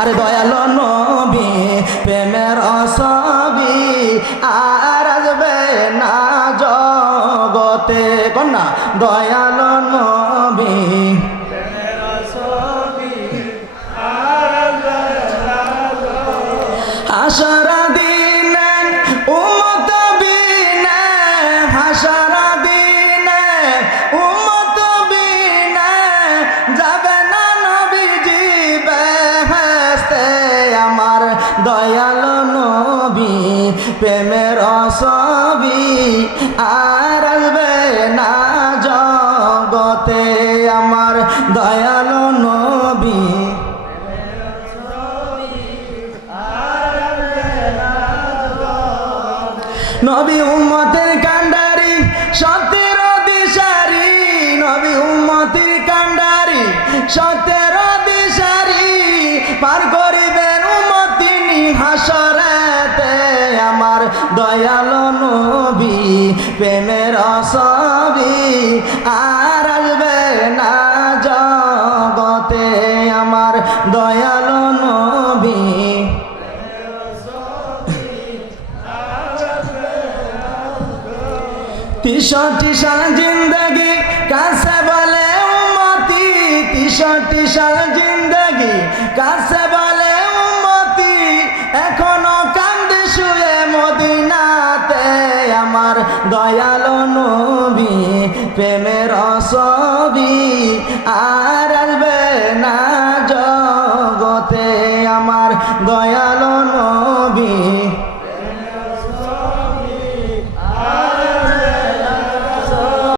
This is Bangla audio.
আরে দয়ালো নবী প্রেমের ছবি আর আসবে না জগতে কন্যা দয়ালো নবী হাসরা দিনে উম্মত বিনে হাসরা দিনে উম্মত বিনে যাবে না নবীজি বেহেশতে আমার দয়াল নবী প্রেমের ছবি আর আসবে না জগতে আমার দয়াল নবী নবী উম্মতের কান্ডারি সত্যের দিশারি নবী উম্মতের কান্ডারি সত্যের দিশারি পার করিবেন উম্মত তিনি হাসরেতে আমার দয়াল নবী প্রেমের ছবি আর আসবে না জগতে আমার দয়াল নবী 63 সাল জিন্দগি কাছে বলে উম্মতি 63 সাল জিন্দগি কাছে বলে উম্মতি এখনো কান্দে শুয়ে মদিনাতে আমার দয়াল নবী প্রেমের ছবি আর আসবে না